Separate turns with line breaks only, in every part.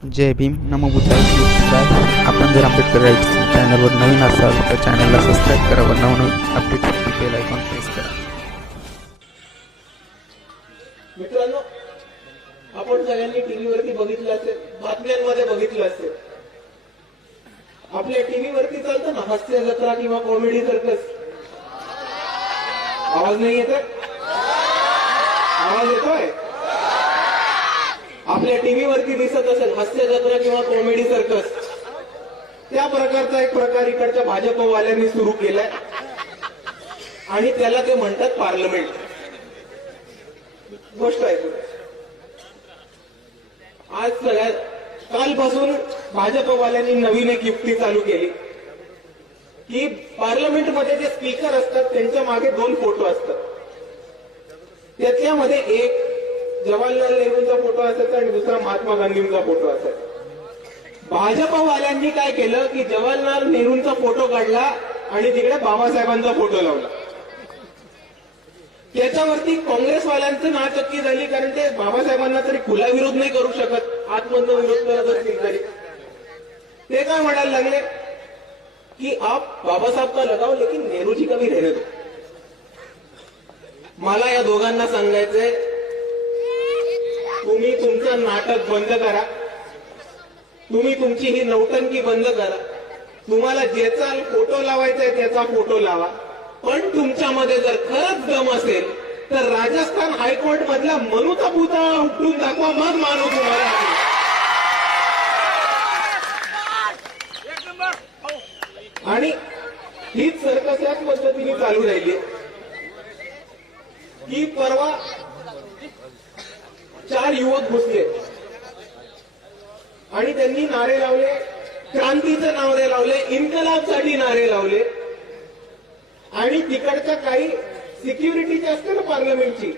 जय भीम नमो बुद्धाय आपण जर आंबेडकर राईट्स चॅनलवर नवीन असाल तर चॅनलला सबस्क्राईब करा व नवनवीन अपडेटसाठी बेल आयकॉन प्रेस करा.
मित्रांनो आपण सगळ्यांनी टीव्हीवरती बघितलं असेल बातम्यांमध्ये बघितलं असेल. आपल्या टीव्हीवरती चालतं ना हास्य जत्रा किंवा कॉमेडी सर्कस आवाज नाही येत आवाज येत? आपल्या टीव्हीवरती दिसत असेल हास्य जत्रा किंवा कॉमेडी सर्कस त्या प्रकारचा एक प्रकार इकडच्या भाजपवाल्यांनी सुरू केलाय. आणि त्याला ते म्हणतात पार्लमेंट गोष्ट आहे. आज सगळ्यात कालपासून भाजपवाल्यांनी नवीन एक युक्ती चालू केली. की पार्लमेंटमध्ये जे स्पीकर असतात त्यांच्या मागे दोन फोटो असतात. त्याच्यामध्ये एक जवाहरलाल नेहरूंचा फोटो असायचा आणि दुसरा महात्मा गांधींचा फोटो असायचा भाजपवाल्यांनी काय केलं की जवाहरलाल नेहरूंचा फोटो काढला आणि तिकडे बाबासाहेबांचा फोटो लावला. त्याच्यावरती काँग्रेसवाल्यांचं नाचक्की झाली कारण ते बाबासाहेबांना तरी खुला विरोध नाही करू शकत आतमधनं विरोध करत असतील तरी. ते काय म्हणायला लागले? की आप बाबासाहेब का लगाव लेकिन नेहरूजी कमी भी दो मला या दोघांना सांगायचंय तुम्ही तुमचं नाटक बंद करा. तुम्ही तुमची ही नौटंकी बंद करा. तुम्हाला ज्याचा फोटो लावायचा आहे त्याचा फोटो लावा. पण तुमच्यामध्ये जर खरंच दम असेल तर राजस्थान हायकोर्ट मधला मनुचा पुतळा उपटून दाखवा मग मानू तुम्हाला आणि हीच सर्कस याच पद्धतीने चालू राहिली की परवा चार युवक घुसले आणि त्यांनी नारे लावले. क्रांतीचं नारे लावले. इन्कलाबसाठी नारे लावले. आणि तिकडच्या काही सिक्युरिटीची असते ना पार्लमेंटची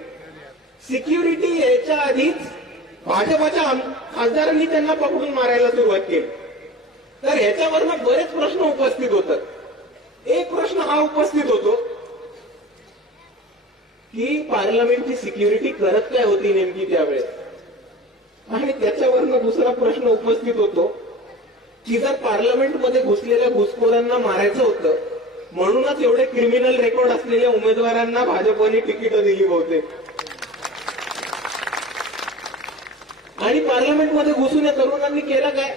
सिक्युरिटी याच्या आधीच भाजपाच्या खासदारांनी त्यांना पकडून मारायला सुरुवात केली. तर ह्याच्यावरनं बरेच प्रश्न उपस्थित होतात. एक प्रश्न हा उपस्थित होतो. की पार्लमेंटची सिक्युरिटी करत काय होती नेमकी त्यावेळेस? आणि त्याच्यावरनं दुसरा प्रश्न उपस्थित होतो की जर पार्लमेंटमध्ये घुसलेल्या घुसखोरांना मारायचं होतं म्हणूनच एवढे क्रिमिनल रेकॉर्ड असलेल्या उमेदवारांना भाजपने तिकीट दिली होते आणि पार्लमेंटमध्ये घुसून या तरुणांनी केलं काय?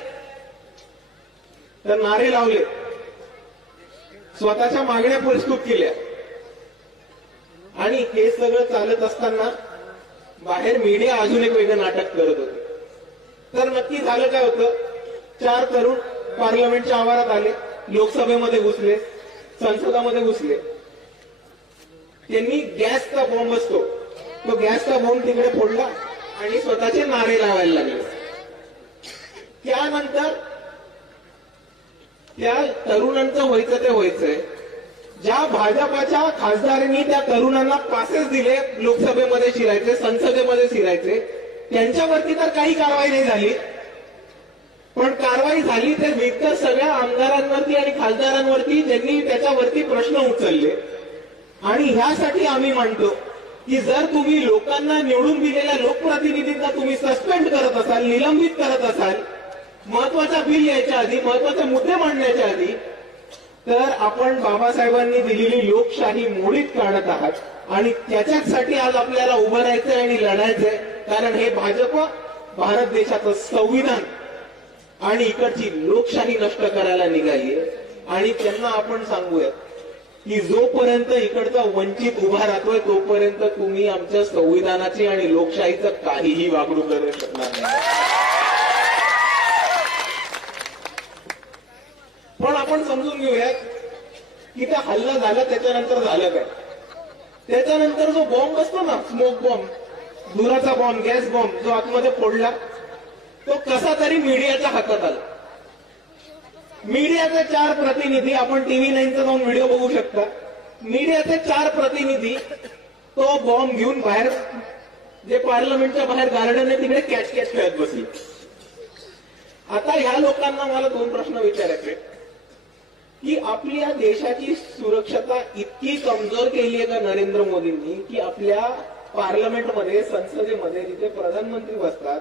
तर नारे लावले. स्वतःच्या मागण्या प्रस्तुत केल्या. आणि हे सगळं चालत असताना बाहेर मीडिया अजून एक वेगळं नाटक करत होते. तर नक्की झालं काय होतं? चार तरुण पार्लमेंटच्या आवारात आले लोकसभेमध्ये घुसले संसदामध्ये घुसले. त्यांनी गॅसचा बॉम्ब असतो तो गॅसचा बॉम्ब तिकडे फोडला आणि स्वतःचे नारे लावायला लागले. त्यानंतर त्या तरुणांचं व्हायचं ते व्हायचंय. ज्या भाजपाच्या खासदारांनी त्या तरुणांना पासेस दिले लोकसभेमध्ये शिरायचे संसदेमध्ये शिरायचे त्यांच्यावरती तर काही कारवाई नाही झाली. पण कारवाई झाली ते इतर सगळ्या आमदारांवरती आणि खासदारांवरती ज्यांनी त्याच्यावरती प्रश्न उचलले. आणि ह्यासाठी आम्ही मांडतो की जर तुम्ही लोकांना निवडून दिलेल्या लोकप्रतिनिधींना तुम्ही सस्पेंड करत असाल निलंबित करत असाल महत्त्वाचा बिल यायच्या आधी महत्त्वाचे मुद्दे मांडण्याच्या आधी तर आपण बाबासाहेबांनी दिलेली लोकशाही मोडीत काढत आहात. आणि त्याच्यासाठी आज आपल्याला उभं राहायचंय आणि लढायचंय. कारण हे भाजप भारत देशाचं संविधान आणि इकडची लोकशाही नष्ट करायला निघाली आणि त्यांना आपण सांगूयात की जोपर्यंत इकडचा वंचित उभा राहतोय तोपर्यंत तुम्ही आमच्या संविधानाची आणि लोकशाहीचं काहीही वागणूक करू शकणार नाही. पण आपण समजून घेऊयात की त्या हल्ला झाला त्याच्यानंतर झालं काय? त्याच्यानंतर जो बॉम्ब असतो ना स्मोक बॉम्ब धुराचा बॉम्ब गॅस बॉम्ब जो आतमध्ये फोडला तो कसा तरी मीडियाच्या हातात आला. मीडियाचे चार प्रतिनिधी आपण टीव्ही नाईनचा जाऊन व्हिडिओ बघू शकता. मीडियाचे चार प्रतिनिधी तो बॉम्ब घेऊन बाहेर जे पार्लमेंटच्या बाहेर गार्डन आहे तिकडे कॅच कॅच खेळत बसली. आता ह्या लोकांना मला दोन प्रश्न विचारायचे की आपल्या देशाची सुरक्षता इतकी कमजोर केली आहे का नरेंद्र मोदींनी की आपल्या पार्लमेंटमध्ये संसदेमध्ये जिथे प्रधानमंत्री बसतात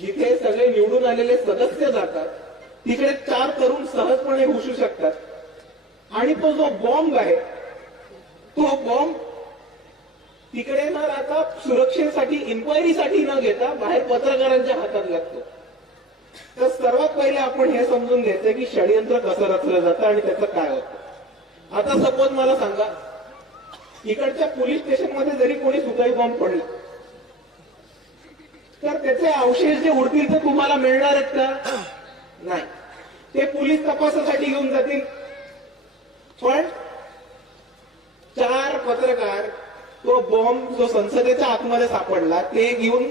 जिथे सगळे निवडून आलेले सदस्य जातात तिकडे चार तरुण सहजपणे घुसू शकतात. आणि तो जो बॉम्ब आहे तो बॉम्ब तिकडे न राहता सुरक्षेसाठी इन्क्वायरीसाठी न घेता बाहेर पत्रकारांच्या हातात लागतो. तर सर्वात पहिले आपण हे समजून घ्यायचं की षडयंत्र कसं रचलं जातं आणि त्याचं काय होतं. आता सपोज मला सांगा इकडच्या पोलीस स्टेशनमध्ये जरी कोणी सुताई बॉम्ब पडला तर त्याचे अवशेष जे उडतील ते तुम्हाला मिळणार आहेत का? नाही. ते पोलीस तपासासाठी घेऊन जातील. पण चार पत्रकार तो बॉम्ब जो संसदेच्या आतमध्ये सापडला ते घेऊन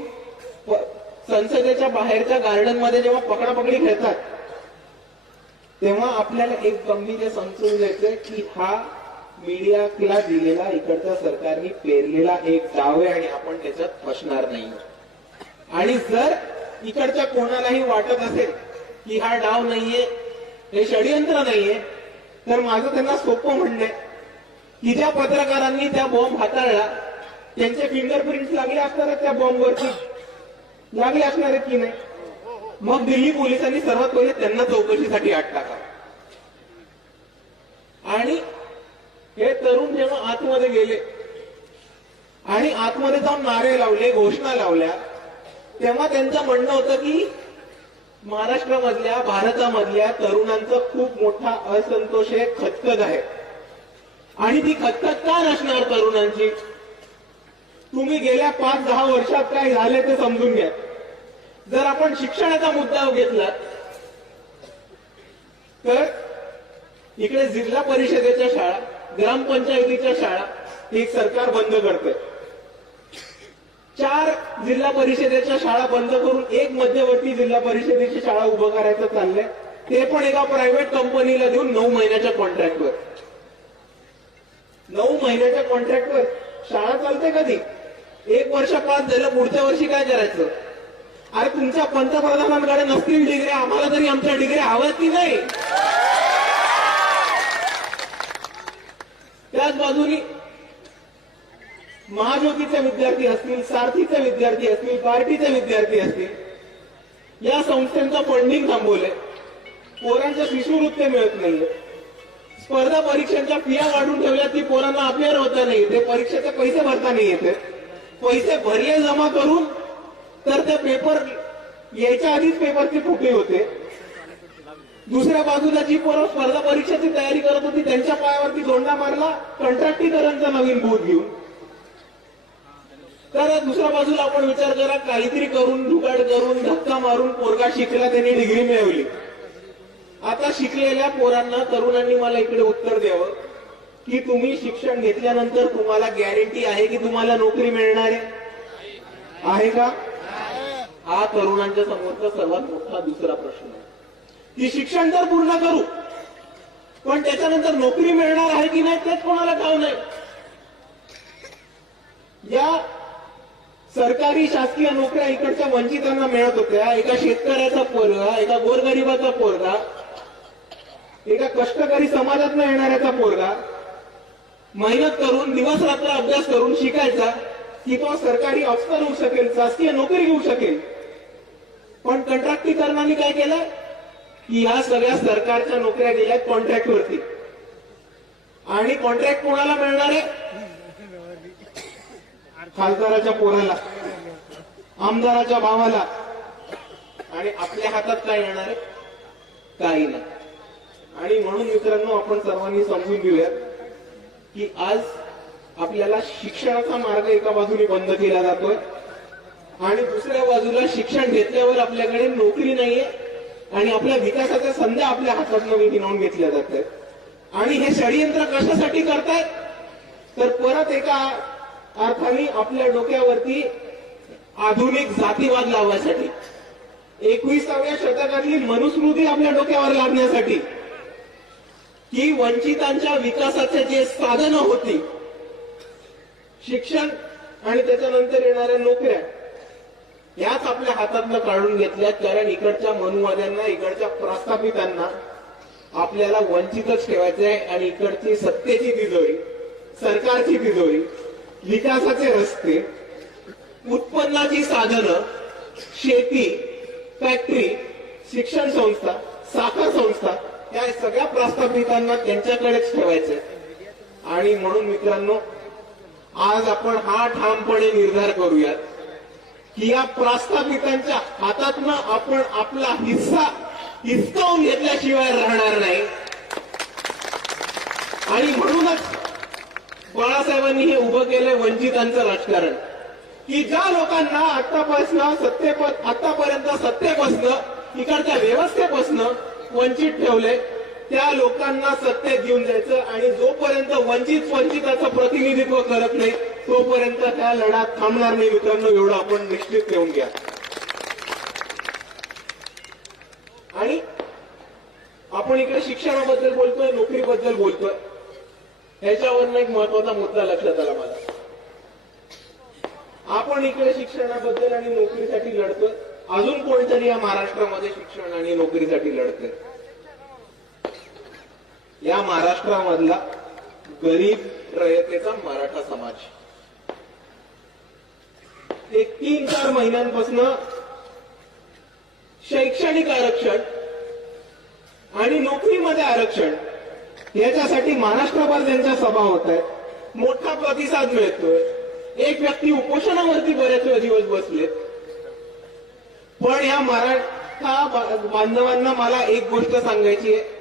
संसदेच्या बाहेरच्या गार्डनमध्ये जेव्हा पकडापकडी खेळतात तेव्हा आपल्याला एक गंभीर समजून घ्यायचंय की हा मीडियाला दिलेला इकडच्या सरकारने पेरलेला एक डाव आहे आणि आपण त्याच्यात फसणार नाही. आणि जर इकडच्या कोणालाही वाटत असेल की हा डाव नाहीये हे षडयंत्र नाहीये तर माझं त्यांना सोपं म्हणणं की ज्या पत्रकारांनी त्या बॉम्ब हाताळला त्यांचे फिंगरप्रिंट लागले असतात त्या बॉम्बवरती लागले असणार आहेत. की नाही मग दिल्ली पोलिसांनी सर्वात पहिले त्यांना चौकशीसाठी आत टाका. आणि हे तरुण जेव्हा आतमध्ये गेले आणि आतमध्ये जाऊन नारे लावले घोषणा लावल्या तेव्हा त्यांचं म्हणणं होतं की महाराष्ट्रामधल्या भारतामधल्या तरुणांचा खूप मोठा असंतोष हे खतखत आहे. आणि ती खतखत का नसणार तरुणांची? तुम्ही गेल्या पाच दहा वर्षात काय झाले ते समजून घ्या. जर आपण शिक्षणाचा मुद्दा घेतला तर इकडे जिल्हा परिषदेच्या शाळा ग्रामपंचायतीच्या शाळा ही सरकार बंद करते. चार जिल्हा परिषदेच्या शाळा बंद करून एक मध्यवर्ती जिल्हा परिषदेची शाळा उभं करायचं चाललंय ते पण एका प्रायव्हेट कंपनीला देऊन नऊ महिन्याच्या कॉन्ट्रॅक्टवर नऊ महिन्याच्या कॉन्ट्रॅक्टवर शाळा चालते कधी? एक वर्ष पास झालं पुढच्या वर्षी काय करायचं? अरे तुमच्या पंतप्रधानांकडे नसतील डिग्री आम्हाला तरी आमच्या डिग्री हव्यात की नाही? त्याच बाजूनी महाज्योतीचे विद्यार्थी असतील सारथीचे विद्यार्थी असतील पार्टीचे विद्यार्थी असतील या संस्थांचं फंडिंग थांबवलंय. पोरांच्या शिष्यवृत्त्या मिळत नाहीये. स्पर्धा परीक्षांच्या फिया वाढून ठेवल्या ती पोरांना अपेअर होता नाही. ते परीक्षेचे पैसे भरता नाही येते. पैसे भरले जमा करून तर ते पेपर यायच्या आधीच पेपरचे फुटे होते. दुसऱ्या बाजूला जी पोरं स्पर्धा परीक्षेची तयारी करत होती त्यांच्या पायावरती जोडणा मारला कंत्राटीकरांचा नवीन बोध घेऊन. तर दुसऱ्या बाजूला आपण विचार करा काहीतरी करून जुगाड करून धक्का मारून पोरगा शिकला त्यांनी डिग्री मिळवली. आता शिकलेल्या पोरांना तरुणांनी मला इकडे उत्तर द्यावं. की तुम्ही शिक्षण घेतल्यानंतर तुम्हाला गॅरंटी आहे की तुम्हाला नोकरी मिळणार आहे? का? हा तरुणांच्या समोरचा सर्वात मोठा दुसरा प्रश्न आहे. की शिक्षण तर पूर्ण करू पण त्याच्यानंतर नोकरी मिळणार आहे की नाही तेच कोणाला ठाव नाही. या सरकारी शासकीय नोकऱ्या इकडच्या वंचितांना मिळत होत्या. एका शेतकऱ्याचा पोरगा एका गोरगरिबाचा पोरगा एका कष्टकरी समाजात येणाऱ्याचा पोरगा मेहनत करून दिवस रात्र अभ्यास करून शिकायचा की तो सरकारी अफसर होऊ शकेल शासकीय नोकरी घेऊ शकेल. पण कंत्राटीकरणाने काय केलं? की या सगळ्या सरकारच्या नोकऱ्या गेल्या कॉन्ट्रॅक्ट वरती. आणि कॉन्ट्रॅक्ट कोणाला मिळणार आहे? खासदाराच्या पोराला आमदाराच्या भावाला. आणि आपल्या हातात काय येणार आहे? काही नाही. आणि म्हणून मित्रांनो आपण सर्वांनी समजून घेऊया की आज आपल्याला शिक्षणाचा मार्ग एका बाजूने बंद केला जातोय आणि दुसऱ्या बाजूला शिक्षण घेतल्यावर आपल्याकडे नोकरी नाहीये आणि आपल्या विकासाच्या संध्या आपल्या हातातनं हिरावून घेतल्या जात आहेत आणि हे षडयंत्र कशासाठी करतायत? तर परत एका अर्थाने आपल्या डोक्यावरती आधुनिक जातीवाद लावण्यासाठी एकविसाव्या शतकातली मनुस्मृती आपल्या डोक्यावर लागण्यासाठी की वंचितांच्या विकासाचे जे साधनं होती शिक्षण आणि त्याच्यानंतर येणाऱ्या नोकऱ्या याच आपल्या हातातनं काढून घेतल्यात कारण इकडच्या मनुवाद्यांना इकडच्या प्रस्थापितांना आपल्याला वंचितच ठेवायचंय आणि इकडची सत्तेची तिजोरी सरकारची तिजोरी विकासाचे रस्ते उत्पन्नाची साधनं शेती फॅक्टरी शिक्षण संस्था साखर संस्था या सगळ्या प्रस्थापितांना त्यांच्याकडेच ठेवायचे आणि म्हणून मित्रांनो आज आपण हा ठामपणे निर्धार करूयात की या प्रस्थापितांच्या हातातनं आपण आपला हिस्सा हिसकावून घेतल्याशिवाय राहणार नाही. आणि म्हणूनच बाळासाहेबांनी हे उभं केलंय वंचितांचं राजकारण. की ज्या लोकांना आतापासनं सत्तेप आतापर्यंत सत्तेपासनं इकडच्या व्यवस्थेपासनं वंचित ठेवले त्या लोकांना सत्तेत घेऊन जायचं आणि जोपर्यंत वंचित वंचिताचं प्रतिनिधित्व करत नाही तोपर्यंत त्या लढा थांबणार नाही. मित्रांनो एवढं आपण निश्चित ठेवून घ्या. आणि आपण इकडे शिक्षणाबद्दल बोलतोय नोकरीबद्दल बोलतोय. ह्याच्यावरनं एक महत्त्वाचा मुद्दा लक्षात आला मला. आपण इकडे शिक्षणाबद्दल आणि नोकरीसाठी लढतोय. अजून कोणतरी या महाराष्ट्रामध्ये शिक्षण आणि नोकरीसाठी लढते या महाराष्ट्रामधला गरीब रयतेचा मराठा समाज. एक तीन चार महिन्यांपासून शैक्षणिक आरक्षण आणि नोकरीमध्ये आरक्षण याच्यासाठी महाराष्ट्रभर त्यांच्या सभा होत आहेत मोठा प्रतिसाद मिळतोय. एक व्यक्ती उपोषणावरती बरेच वेळ दिवस बसलेत. पण या मराठा बांधवांना मला एक गोष्ट सांगायची आहे.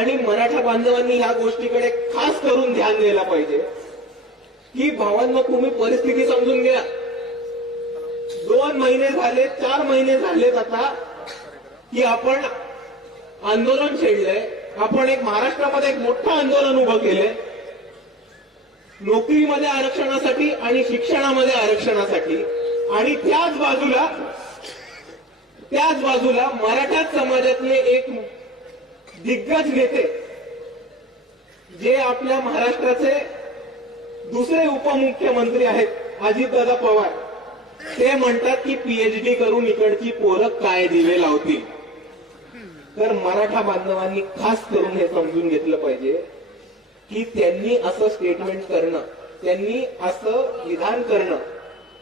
आणि मराठा बांधवांनी ह्या गोष्टीकडे खास करून ध्यान द्यायला पाहिजे. की भावांना तुम्ही परिस्थिती समजून घ्या. दोन महिने झाले चार महिने झालेत आता की आपण आंदोलन छेडलंय. आपण एक महाराष्ट्रामध्ये एक मोठं आंदोलन उभं केलंय. नोकरीमध्ये आरक्षणासाठी आणि शिक्षणामध्ये आरक्षणासाठी. आणि त्याच बाजूला त्याच बाजूला मराठा समाजातले एक दिग्गज नेते जे आपल्या महाराष्ट्राचे दुसरे उपमुख्यमंत्री आहेत अजितदादा पवार. ते म्हणतात की पीएचडी करून इकडची पोरं काय दिवे लावतील. तर मराठा बांधवांनी खास करून हे समजून घेतलं पाहिजे की त्यांनी असं स्टेटमेंट करणं त्यांनी असं विधान करणं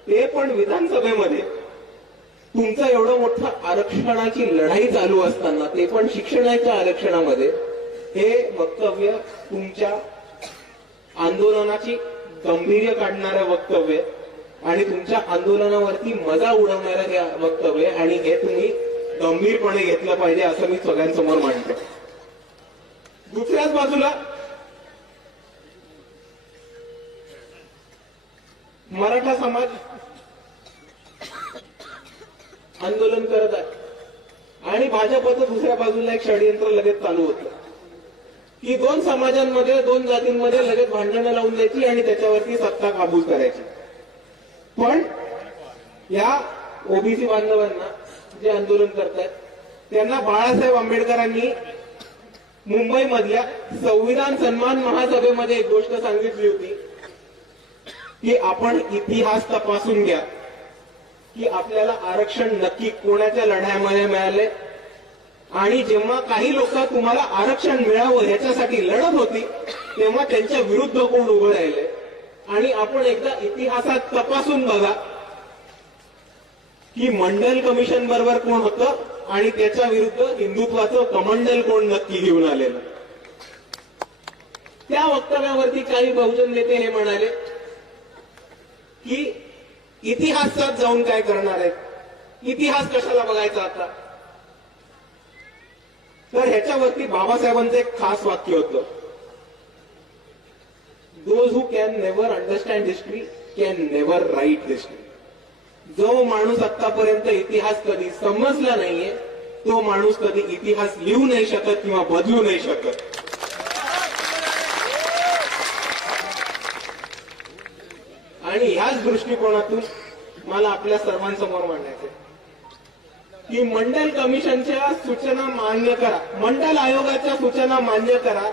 ते पण विधानसभेमध्ये तुमचं एवढं मोठं आरक्षणाची लढाई चालू असताना ते पण शिक्षणाच्या आरक्षणामध्ये हे वक्तव्य तुमच्या आंदोलनाची गंभीर्य काढणारं वक्तव्य आणि तुमच्या आंदोलनावरती मजा उडवणारं हे वक्तव्य आणि हे तुम्ही गंभीरपणे घेतलं पाहिजे असं मी सगळ्यांसमोर मांडतो दुसऱ्याच बाजूला मराठा समाज आंदोलन करत आहे. आणि भाजपचं दुसऱ्या बाजूला एक षडयंत्र लगेच चालू होतं. की दोन समाजांमध्ये दोन जातींमध्ये लगेच भांडणं लावून द्यायची आणि त्याच्यावरती सत्ता काबूज करायची. पण या ओबीसी बांधवांना जे आंदोलन करतायत त्यांना बाळासाहेब आंबेडकरांनी मुंबईमधल्या संविधान सन्मान महासभेमध्ये एक गोष्ट सांगितली होती की आपण इतिहास तपासून घ्या. की आपल्याला आरक्षण नक्की कोणाच्या लढ्यामध्ये मिळाले आणि जेव्हा काही लोक तुम्हाला आरक्षण मिळावं याच्यासाठी लढत होती तेव्हा त्यांच्या विरुद्ध कोण उभं राहिले आणि आपण एकदा इतिहासात तपासून बघा की मंडल कमिशन बरोबर कोण होतं आणि त्याच्या विरुद्ध हिंदुत्वाचं कमंडल कोण नक्की घेऊन आलेलं? त्या वक्तव्यावरती काही बहुजन नेते हे म्हणाले की इतिहासात जाऊन काय करणार आहेत? इतिहास कशाला बघायचा आता? तर ह्याच्यावरती बाबासाहेबांचं एक खास वाक्य होतं. Those who can never understand history can never write history जो माणूस आतापर्यंत इतिहास कधी समजला नाहीये तो माणूस कधी इतिहास लिहू नाही शकत किंवा बदलू नाही शकत. आणि ह्याच दृष्टिकोनातून मला आपल्या सर्वांसमोर मांडायचे की मंडल कमिशनच्या सूचना मान्य करा. मंडल आयोगाच्या सूचना मान्य करा.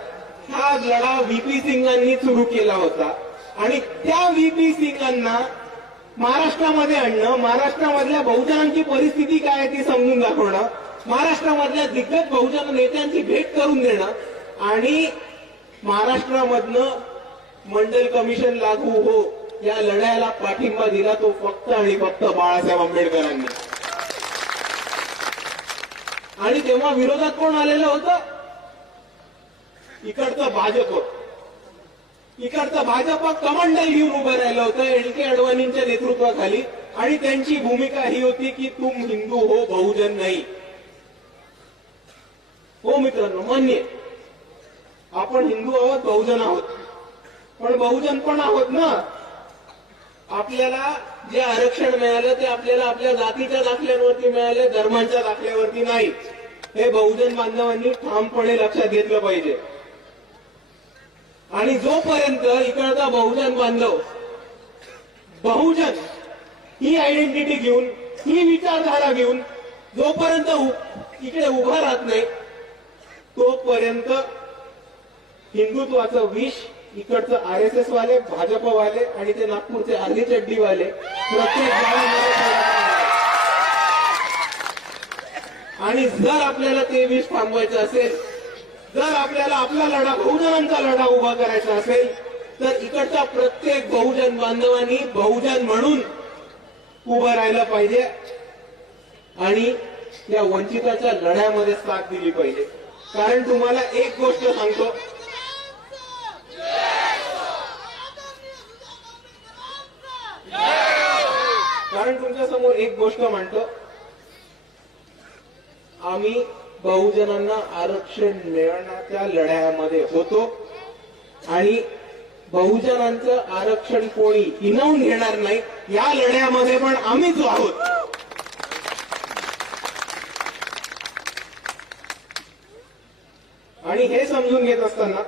हा लढा व्हीपी सिंगांनी सुरू केला होता. आणि त्या व्हीपी सिंगांना महाराष्ट्रामध्ये आणणं महाराष्ट्रामधल्या बहुजनांची परिस्थिती काय आहे ती समजून दाखवणं महाराष्ट्रामधल्या दिग्गज बहुजन नेत्यांची भेट करून देणं आणि महाराष्ट्रामधनं मंडल कमिशन लागू हो. या लढ्याला पाठिंबा दिला तो फक्त आणि फक्त बाळासाहेब आंबेडकरांनी. आणि तेव्हा विरोधात कोण आलेलं होतं? इकडचं भाजप इकडचं भाजप कमांडर घेऊन उभं राहिलं होतं एल के अडवाणींच्या नेतृत्वाखाली. आणि त्यांची भूमिका ही होती की तुम हिंदू हो बहुजन नाही. हो मित्रांनो मान्य आपण हिंदू आहोत बहुजन आहोत. पण बहुजन पण आहोत ना? आपल्याला जे आरक्षण मिळालं ते आपल्याला आपल्या जातीच्या दाखल्यांवरती मिळाले धर्मांच्या दाखल्यावरती नाही. हे बहुजन बांधवांनी ठामपणे लक्षात घेतलं पाहिजे. आणि जोपर्यंत इकडचा बहुजन बांधव बहुजन ही आयडेंटिटी घेऊन ही विचारधारा घेऊन जोपर्यंत उ- इकडे उभा राहत नाही तोपर्यंत हिंदुत्वाचं विष इकडचं आर एस एस वाले भाजपवाले आणि ते नागपूरचे आर्धी चड्डीवाले प्रत्येक आणि जर आपल्याला ते विष थांबवायचं असेल जर आपल्याला आपला लढा बहुजनांचा लढा उभा करायचा असेल तर इकडच्या प्रत्येक बहुजन बांधवांनी बहुजन म्हणून उभं राहिलं पाहिजे आणि या वंचिताच्या लढ्यामध्ये साथ दिली पाहिजे. कारण तुम्हाला एक गोष्ट सांगतो कारण तुमच्यासमोर एक गोष्ट मांडतो आम्ही बहुजनांना आरक्षण मिळवण्याच्या लढ्यामध्ये होतो आणि बहुजनांचं आरक्षण कोणी हिनवून घेणार नाही या लढ्यामध्ये पण आम्हीच आहोत. आणि हे समजून घेत असताना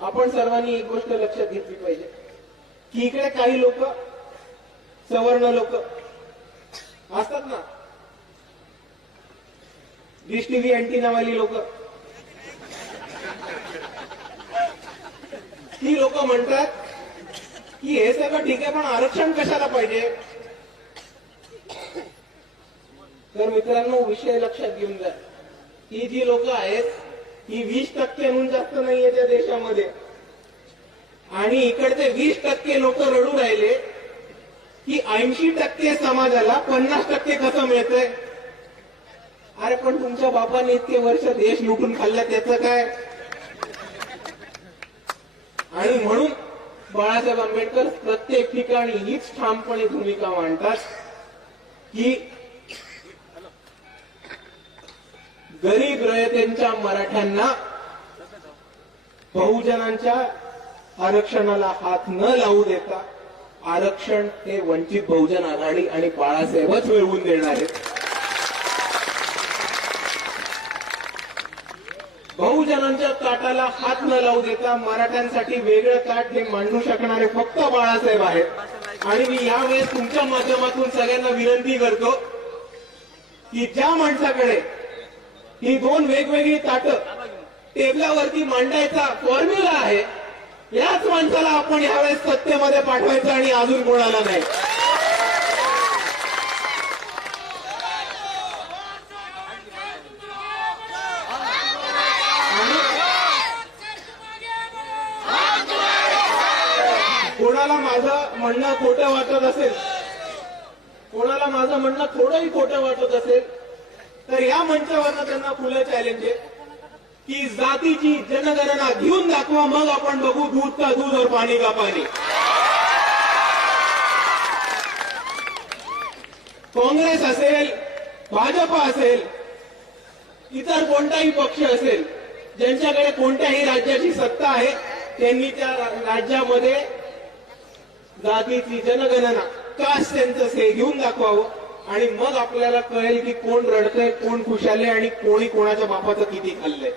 आपण सर्वांनी एक गोष्ट लक्षात घेतली पाहिजे. की इकडे काही लोक सवर्ण लोक असतात ना. डिश टीव्ही अँटीनावाली लोक. ती लोक म्हणतात की हे सगळं ठीक आहे पण आरक्षण कशाला पाहिजे? तर मित्रांनो विषय लक्षात घेऊन जा. ही जी लोक आहेत ही वीस टक्क्यांहून जास्त नाहीये त्या देशामध्ये. आणि इकडचे वीस टक्के लोक रडू राहिले की ऐंशी टक्के समाजाला पन्नास टक्के कसं मिळतंय? अरे पण तुमच्या बापाने इतके वर्ष देश लुटून खाल्ला त्याचं काय? आणि म्हणून बाळासाहेब आंबेडकर प्रत्येक ठिकाणी हीच ठामपणे भूमिका मांडतात की गरीब रयतेंच्या मराठ्यांना बहुजनांच्या आरक्षणाला हात न लावू देता आरक्षण हे वंचित बहुजन आघाडी आणि बाळासाहेबच मिळवून देणार आहेत. बहुजनांच्या ताटाला हात न लावू देता मराठ्यांसाठी वेगळं ताट हे मांडू शकणारे फक्त बाळासाहेब आहेत. आणि मी यावेळेस तुमच्या माध्यमातून सगळ्यांना विनंती करतो की ज्या माणसाकडे ही दोन वेगवेगळी ताट टेबलावरती मांडायचा फॉर्म्युला आहे याच माणसाला आपण यावेळेस सत्तेमध्ये पाठवायचं आणि अजून कोणाला नाही. कोणाला माझं म्हणणं खोटं वाटत असेल कोणाला माझं म्हणणं थोडंही खोटं वाटत असेल तर या मंचावरनं त्यांना खुलं चॅलेंज आहे की जनगणना घेऊन दाखवा मग आपण बघू दूध का दूध और पाणी का पाणी. काँग्रेस असेल भाजप असेल इतर कोणताही पक्ष असेल ज्यांच्याकडे कोणत्याही राज्याची सत्ता आहे त्यांनी त्या राज्यामध्ये जातीची जनगणना कास्ट त्यांचं हे घेऊन दाखवावं. आणि मग आपल्याला कळेल की कोण रडतंय कोण खुशाले आणि कोणी कोणाच्या बापाचं किती खाल्लंय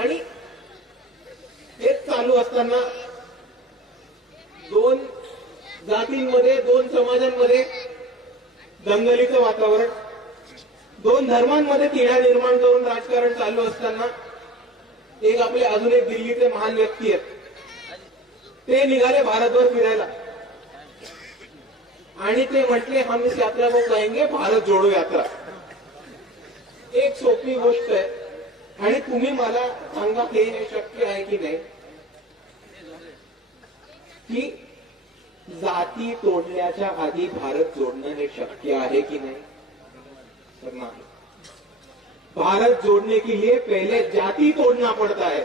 आणि हेच चालू असताना दोन जातींमध्ये दोन समाजांमध्ये दंगलीचं वातावरण दोन धर्मांमध्ये तिढा निर्माण करून राजकारण चालू असताना एक आपले अजून एक दिल्लीचे महान व्यक्ती आहेत. ते निघाले भारतभर फिरायला. आणि ते म्हटले हम इस यात्रा को कहेंगे भारत जोडो यात्रा. एक सोपी गोष्ट आहे. आणि तुम्ही मला सांगा हे शक्य आहे की नाही? की जाती तोडण्याच्या आधी भारत जोडणं हे शक्य आहे की नाही? तर नाही. भारत जोड़ने के लिए पहले जाति तोड़ना पड़ता है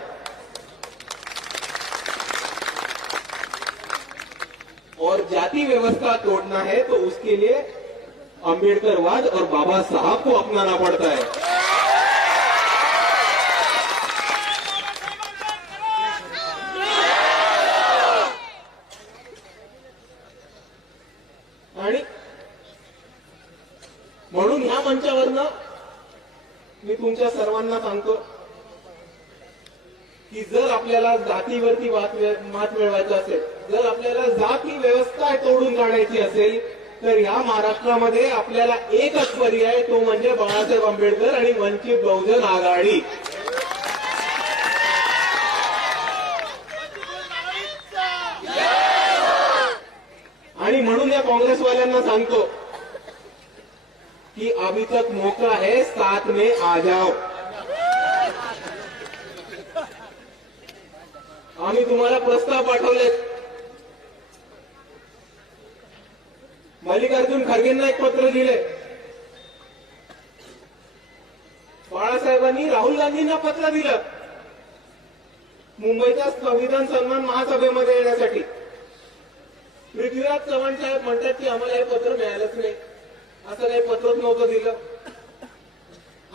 और जाति व्यवस्था तोड़ना है तो उसके लिए अंबेडकरवाद और बाबा साहब को अपनाना पड़ता है आणि म्हणून ह्या मंचावरनं मी तुमच्या सर्वांना सांगतो की जर आपल्याला जातीवरती मात मिळवायचं असेल जर आपल्याला जाती व्यवस्था तोडून काढायची असेल तर या महाराष्ट्रामध्ये आपल्याला एकच पर्याय तो म्हणजे बाळासाहेब आंबेडकर आणि वंचित बहुजन आघाडी. आणि म्हणून या काँग्रेसवाल्यांना सांगतो की अभी तक मौका है साथ में आ जाओ आम्ही तुम्हाला प्रस्ताव पाठवले मल्लिकार्जुन खरगेंना एक पत्र दिले बाळासाहेबांनी राहुल गांधींना पत्र दिलं. मुंबईच्या संविधान सन्मान महासभेमध्ये येण्यासाठी. पृथ्वीराज चव्हाण साहेब म्हणतात की आम्हाला हे पत्र मिळालंच नाही. असं काही पत्रच नव्हतं दिलं.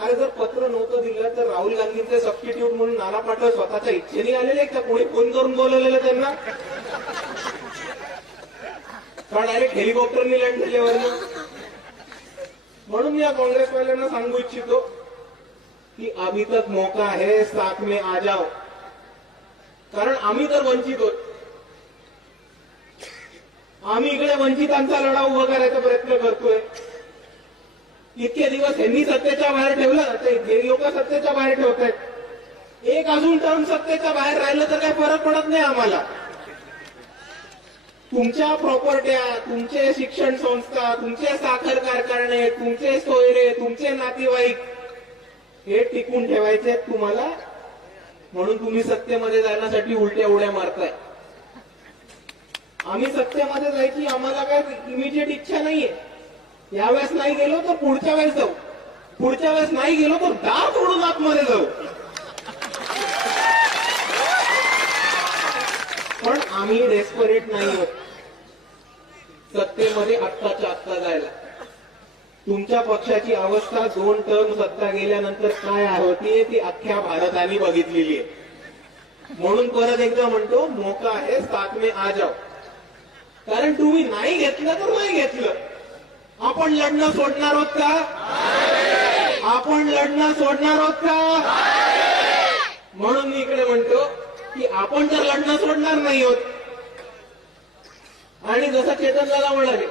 अरे जर पत्र नव्हतं दिलं तर राहुल गांधींचे सबस्टिट्यूट म्हणून नाना पाटोळे स्वतःच्या इच्छेने आलेले आहेत का? कोणी फोन करून बोलवलेलं त्यांना? का डायरेक्ट हेलिकॉप्टरनी लँड झाल्यावर म्हणून मी या काँग्रेसवाल्यांना सांगू इच्छितो की अभी तक मौका है साथ में आ जाओ. कारण आम्ही तर वंचित होत. आम्ही इकडे वंचितांचा लढा उभा करायचा प्रयत्न करतोय. इतके दिवस यांनी सत्तेच्या बाहेर ठेवलं ते हे लोक सत्तेच्या बाहेर ठेवत आहेत एक अजून टर्म सत्तेच्या बाहेर राहिलं तर काही फरक पडत नाही आम्हाला. तुमच्या प्रॉपर्ट्या तुमचे शिक्षण संस्था तुमचे साखर कारखाने तुमचे सोयरे तुमचे नातेवाईक हे टिकून ठेवायचे आहेत तुम्हाला. म्हणून तुम्ही सत्तेमध्ये जाण्यासाठी उलट्या उड्या मारताय. आम्ही सत्तेमध्ये जायची आम्हाला काय इमिजिएट इच्छा नाहीये. यावेळेस नाही गेलो तर पुढच्या वेळेस जाऊ. पुढच्या वेळेस नाही गेलो तर दात उडून आतमध्ये जाऊ. पण आम्ही डेस्परेट नाही आहोत. सत्तेमध्ये आत्ताच्या आत्ता जायला. तुमच्या पक्षाची अवस्था दोन टर्म सत्ता गेल्यानंतर काय होती ती अख्ख्या भारताने बघितलेली आहे. म्हणून परत एकदा म्हणतो मोका आहे साथ मे आ जाओ. कारण तुम्ही नाही घेतलं तर नाही घेतलं. आपण लढणं सोडणार आहोत का? आपण लढणं सोडणार आहोत का? म्हणून मी इकडे म्हणतो की आपण तर लढणं सोडणार नाही आहोत आणि जसं चेतन दादा म्हणाले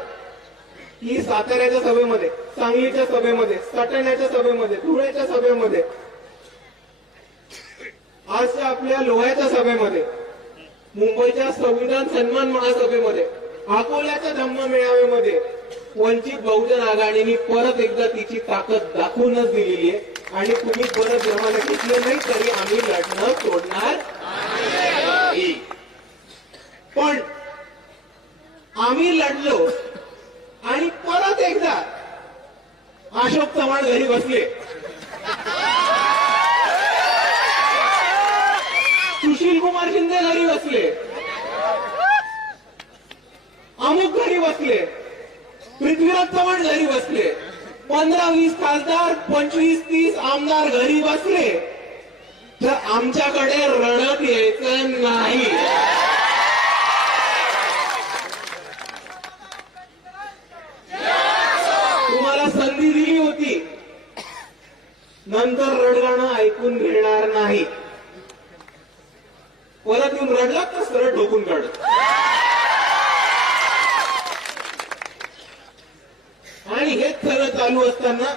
की साताऱ्याच्या सभेमध्ये सांगलीच्या सभेमध्ये सटाण्याच्या सभेमध्ये धुळ्याच्या सभेमध्ये आजच्या आपल्या लोह्याच्या सभेमध्ये मुंबईच्या संविधान सन्मान महासभेमध्ये अकोल्याच्या धम्म मेळाव्यामध्ये वंचित बहुजन आघाडीने परत एकदा तिची ताकद दाखवूनच दिलेली आहे. आणि तुम्ही परत जमाला घेतलं नाही तरी आम्ही लढणं सोडणार पण आम्ही लढलो आणि परत एकदा अशोक चव्हाण घरी बसले. सुशील कुमार शिंदे घरी बसले. अमुक घरी बसले. पृथ्वीराज चव्हाण घरी बसले. पंधरा वीस खासदार पंचवीस तीस आमदार घरी बसले. तर आमच्याकडे रडत यायचं नाही. तुम्हाला संधी दिली होती. नंतर रडगाणं ऐकून घेणार नाही. परत येऊन रडलात तर सरळ ढोकून काढत? आणि हेच खरं चालू असताना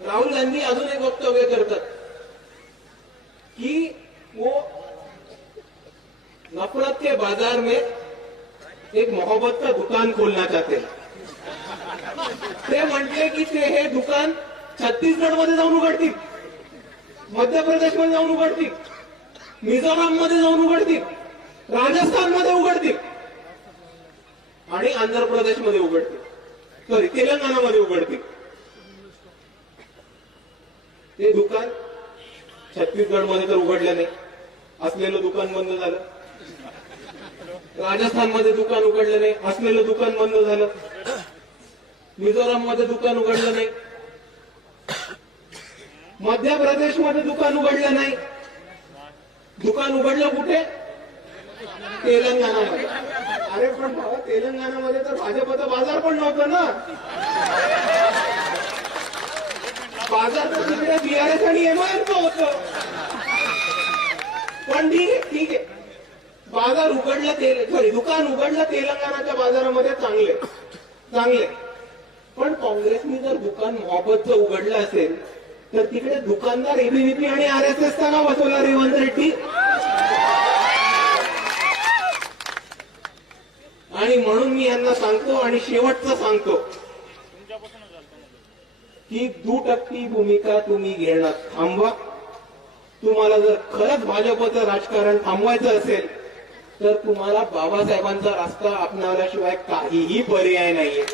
राहुल गांधी अजून एक वक्तव्य करतात की वो नफरत के बाजार में एक मोहब्बत का दुकान खोलना चाहते ते म्हटले की ते हे दुकान छत्तीसगडमध्ये जाऊन उघडतील मध्य प्रदेशमध्ये जाऊन उघडतील मिझोराममध्ये जाऊन उघडतील राजस्थानमध्ये उघडतील. आणि आंध्र प्रदेशमध्ये उघडतील सॉरी तेलंगणामध्ये उघडतील ते दुकान छत्तीसगडमध्ये तर उघडलं नाही. असलेलं दुकान बंद झालं. राजस्थानमध्ये दुकान उघडलं नाही. असलेलं दुकान बंद झालं. मिझोराममध्ये दुकान उघडलं नाही. मध्य प्रदेशमध्ये दुकान उघडलं नाही. दुकान उघडलं कुठे? तेलंगणामध्ये. अरे पण भावा तेलंगणामध्ये तर भाजपचा बाजार पण नव्हतं ना. बाजार तर तिकडे बीआरएस आणि एमआयएमचं होत. पण ठीक आहे ठीक आहे बाजार उघडला ते सॉरी दुकान उघडलं तेलंगणाच्या बाजारामध्ये चांगले चांगले. पण काँग्रेसनी जर दुकान मोहब्बतचं उघडलं असेल तर तिकडे दुकानदार एबीव्हीपी आणि आर एस एस का बसवला रेवंत रेड्डी? आणि म्हणून मी यांना सांगतो आणि शेवटचं सांगतो. की टक्की भूमिका तुम्ही घेणं थांबवा. तुम्हाला जर खरंच भाजपचं राजकारण थांबवायचं असेल तर तुम्हाला बाबासाहेबांचा रस्ता अपनावल्याशिवाय काहीही पर्याय नाहीये.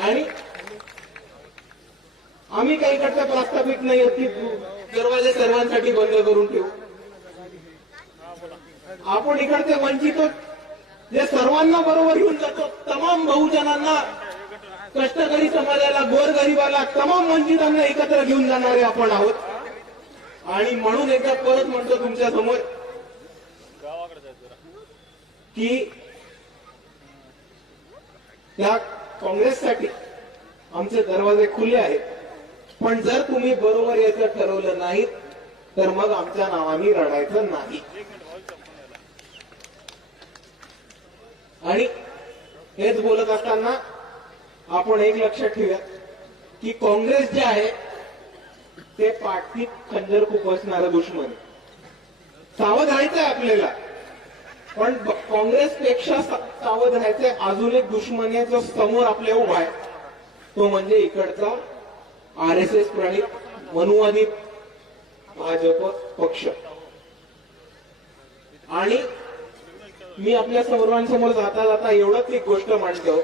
आणि आम्ही काही करता प्रस्थापित नाही आहोत की दरवाजे सर्वांसाठी बंद करून ठेवू. आपण इकडचे वंचित जे सर्वांना बरोबर घेऊन जातो तमाम बहुजनांना कष्टकरी समाजाला गोरगरिबाला तमाम वंचितांना एकत्र घेऊन जाणारे आपण आहोत. आणि म्हणून एकदा परत म्हणतो तुमच्यासमोर की त्या काँग्रेससाठी आमचे दरवाजे खुले आहेत. पण जर तुम्ही बरोबर याचं ठरवलं नाही तर मग आमच्या नावाने रडायचं नाही. आणि हेच बोलत असताना आपण एक लक्षात ठेवूया की काँग्रेस जे आहे ते पाठीत खंजर खुपसणारं दुश्मन. सावध राहायचंय आपल्याला. पण काँग्रेसपेक्षा सावध राहायचंय अजून एक दुश्मन आहे जो समोर आपल्या उभा आहे. तो म्हणजे इकडचा आर एस एस प्रणित मनुवादी भाजप पक्ष. आणि मी आपल्या सर्वांसमोर जाता जाता एवढंच एक गोष्ट मांडतो.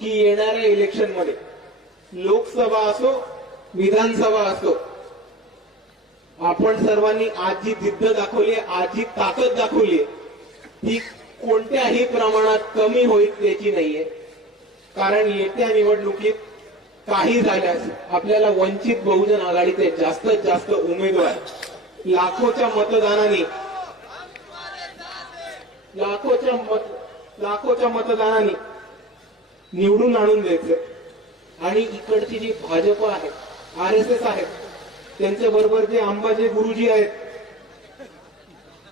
की येणाऱ्या इलेक्शनमध्ये लोकसभा असो विधानसभा असो आपण सर्वांनी आज जी जिद्द दाखवली आज जी ताकद दाखवली ती कोणत्याही प्रमाणात कमी होईल त्याची नाहीये. कारण येत्या निवडणुकीत काही झाल्यास आपल्याला वंचित बहुजन आघाडीचे जास्तीत जास्त उमेदवार लाखोच्या मतदानाने लाखोच्या मत लाखोच्या मतदानाने निवडून आणून द्यायचं. आणि इकडची जी भाजप आहे आर एस एस आहेत त्यांच्या बरोबर जे अंबाजी गुरुजी आहेत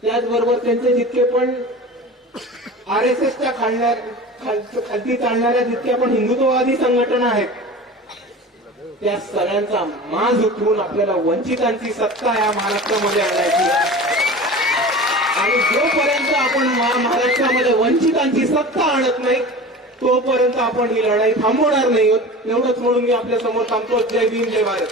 त्याचबरोबर त्यांचे जितके पण आर एस एसच्या खालण्या खालती चालणाऱ्या जितक्या पण हिंदुत्ववादी संघटना आहेत त्या सगळ्यांचा माज उठवून आपल्याला वंचितांची सत्ता या महाराष्ट्रामध्ये आणायची आणि जोपर्यंत आपण महा- महाराष्ट्रामध्ये वंचितांची सत्ता आणत नाही तोपर्यंत आपण ही लढाई थांबवणार नाही. होत एवढंच म्हणून मी आपल्यासमोर थांबतो. जय भीम जय भारत.